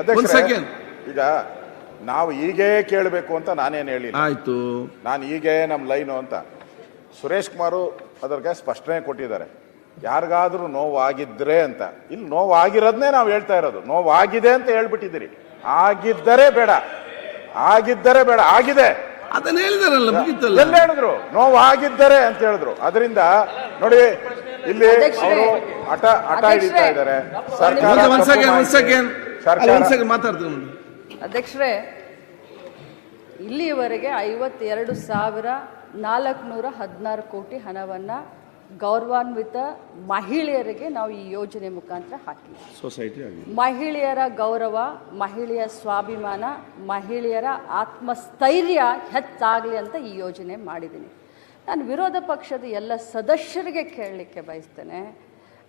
ಅಧ್ಯಕ್ಷರೇ, ಈಗ ನಾವು ಹೀಗೇ ಕೇಳಬೇಕು ಅಂತ ನಾನೇನು ಹೇಳಿಲ್ಲ. ಆಯ್ತು, ನಾನು ಹೀಗೆ ನಮ್ಮ ಲೈನು ಅಂತ. ಸುರೇಶ್ ಕುಮಾರ್ ಅದಕ್ಕೆ ಸ್ಪಷ್ಟನೆ ಕೊಟ್ಟಿದ್ದಾರೆ, ಯಾರಿಗಾದ್ರೂ ನೋವಾಗಿದ್ರೆ ಅಂತ. ಇಲ್ಲಿ ನೋವಾಗಿರೋದನ್ನೇ ನಾವು ಹೇಳ್ತಾ ಇರೋದು. ನೋವಾಗಿದೆ ಅಂತ ಹೇಳ್ಬಿಟ್ಟಿದ್ದೀರಿ. ಆಗಿದ್ದರೆ ಬೇಡ, ಆಗಿದ್ದರೆ ಬೇಡ, ಆಗಿದೆ ಅದನ್ನ ಹೇಳಿದಾರಲ್ಲ, ಮುಗಿತಲ್ಲ. ಎಲ್ಲ ಹೇಳಿದ್ರು ನೋವಾಗಿದ್ದರೆ ಅಂತ ಹೇಳಿದ್ರು. ಅದರಿಂದ ನೋಡಿ ಇಲ್ಲಿ ಅವರು ಹಠ ಹಿಡಿತಾ ಇದ್ದಾರೆ. ಮಾತಾಡ್ತೀನಿ ಅಧ್ಯಕ್ಷರೇ, ಇಲ್ಲಿಯವರೆಗೆ 52,416 ಕೋಟಿ ಹಣವನ್ನು ಗೌರವಾನ್ವಿತ ಮಹಿಳೆಯರಿಗೆ ನಾವು ಈ ಯೋಜನೆ ಮುಖಾಂತರ ಹಾಕಿದ್ದೀವಿ. ಸೊಸೈಟಿ ಮಹಿಳೆಯರ ಗೌರವ, ಮಹಿಳೆಯ ಸ್ವಾಭಿಮಾನ, ಮಹಿಳೆಯರ ಆತ್ಮಸ್ಥೈರ್ಯ ಹೆಚ್ಚಾಗಲಿ ಅಂತ ಈ ಯೋಜನೆ ಮಾಡಿದ್ದೀನಿ. ನಾನು ವಿರೋಧ ಪಕ್ಷದ ಎಲ್ಲ ಸದಸ್ಯರಿಗೆ ಕೇಳಲಿಕ್ಕೆ ಬಯಸ್ತೇನೆ,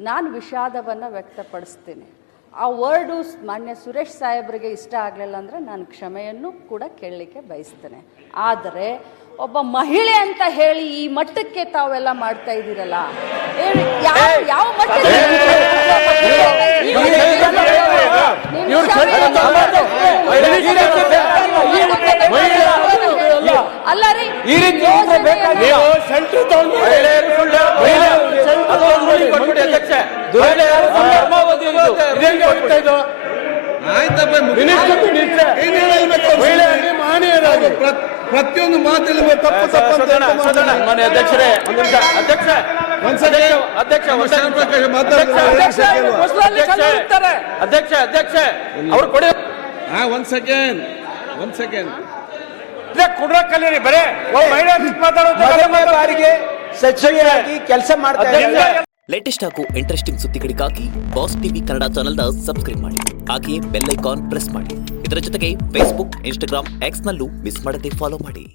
ನಾನು ವಿಷಾದವನ್ನು ವ್ಯಕ್ತಪಡಿಸ್ತೇನೆ. ಆ ವರ್ಡು ಮಾನ್ಯ ಸುರೇಶ್ ಸಾಹೇಬರಿಗೆ ಇಷ್ಟ ಆಗಲಿಲ್ಲ ಅಂದರೆ ನಾನು ಕ್ಷಮೆಯನ್ನು ಕೂಡ ಕೇಳಲಿಕ್ಕೆ ಬಯಸ್ತೇನೆ. ಆದರೆ ಒಬ್ಬ ಮಹಿಳೆ ಅಂತ ಹೇಳಿ ಈ ಮಟ್ಟಕ್ಕೆ ತಾವೆಲ್ಲ ಮಾಡ್ತಾ ಇದ್ದೀರಲ್ಲ, ಯಾವ ಮಟ್ಟಕ್ಕೆ ಅಲ್ಲ ರೀ, ಪ್ರತಿಯೊಂದು ಮಾತಿನ ತಪ್ಪು ಅಧ್ಯಕ್ಷರೇ, ಅಧ್ಯಕ್ಷ ಅವ್ರು ಕೊಡಿ. ಒಂದ್ ಸೆಕೆಂಡ್ ಕುಡ್ರ ಕಲೀರಿ, ಬರೇ ಬಾರಿಗೆ ಸಚಿವರಾಗಿ ಕೆಲಸ ಮಾಡ್ತಾರೆ. ಲೇಟೆಸ್ಟ್ ಹಾಗೂ ಇಂಟ್ರೆಸ್ಟಿಂಗ್ ಸುದ್ದಿಗಳಿಗಾಗಿ ಬಾಸ್ ಟಿವಿ ಕನ್ನಡ ಚಾನೆಲ್ನ ಸಬ್ಸ್ಕ್ರೈಬ್ ಮಾಡಿ. ಹಾಗೆಯೇ ಬೆಲ್ ಐಕಾನ್ ಪ್ರೆಸ್ ಮಾಡಿ. ಇದರ ಜೊತೆಗೆ ಫೇಸ್ಬುಕ್, ಇನ್ಸ್ಟಾಗ್ರಾಮ್, ಎಕ್ಸ್ ನಲ್ಲೂ ಮಿಸ್ ಮಾಡದೆ ಫಾಲೋ ಮಾಡಿ.